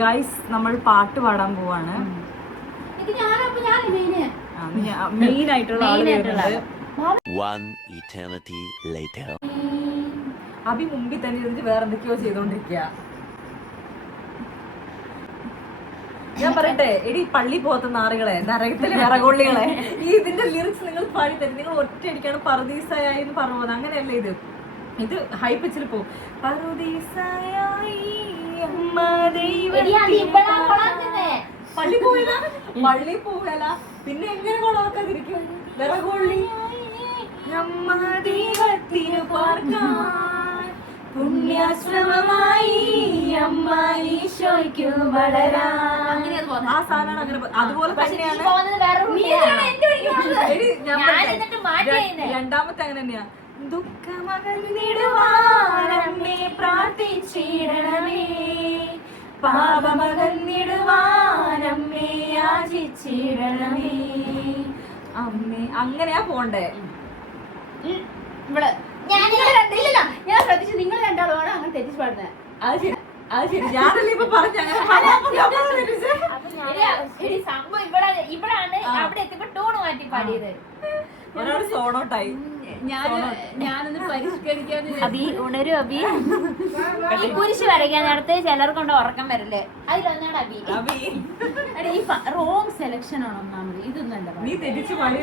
Guys നമ്മൾ പാട്ട് പാടാൻ പോവാണ്. മെയിൻ ആയിട്ടുള്ള അഭി മുമ്പിൽ തന്നെ ഇരുന്നിട്ട് വേറെ എന്തൊക്കെയോ ചെയ്തോണ്ടിരിക്കുക. ഞാൻ പറയട്ടെ, എടി പള്ളി പോത്ത നാറുകളെ, നരകത്തിലെ വിറകൊള്ളികളെ, ഈ ഇതിന്റെ ലിറിക്സ് നിങ്ങൾ പാടി തരും. നിങ്ങൾ ഒറ്റയടിക്കാണ് പറുദീസയായി എന്ന് പറഞ്ഞത്. അങ്ങനെയല്ല ഇത്. ഇത് ഹൈ പിച്ചിൽ പോകും. പള്ളി പോയതാ, പള്ളി പോകല, പിന്നെ എങ്ങനെ കൊളാക്കാതിരിക്കും? വിറകൊള്ളി ദൈവത്തിന് പാർക്കാൻ പുണ്യാശ്രമമായി അമ്മ ഈശോയ്ക്കു വളരാൻ. ആ സാധനമാണ് അങ്ങനെ. അതുപോലെ തന്നെയാണ് രണ്ടാമത്തെ അങ്ങനെ തന്നെയാ. ദുഃഖമകന്നിടുവാനമ്മേ പ്രാർത്ഥിച്ചിടണമേ, പാപമകന്നിടുവാനമ്മേ യാചിച്ചിടണമേ അമ്മേ. അങ്ങനെയാ പോണ്ടേ. ഇവിടെ ഞാൻ ശ്രദ്ധിച്ചു, നിങ്ങൾ രണ്ടാളുമാണ് അങ്ങനെ തെറ്റിച്ച് പാടുന്നത്. അത് ശരി, അത് ശരി. ഞാനല്ലേ ഇപ്പൊ പറഞ്ഞ സംഭവം ഇവിടാണ്. അവിടെ എത്തിയപ്പോ ടോൺ മാറ്റി പാടിയത്. ഒരാൾ സോണോട്ടായി. ഞാനൊന്ന് പരിഷ്കരിക്കാൻ. അബി ഉണരും. അബി ഈ കുരിശ് വരയ്ക്കാൻ നേരത്തെ ചിലർ കൊണ്ട് ഉറക്കം വരല്ലേ, അതിലൊന്നാണ് അബി. ഈ റോങ് സെലക്ഷൻ ആണ് ഒന്നാമത്. ഇതൊന്നും അല്ല, നീ തെറ്റിച്ച് പാടി.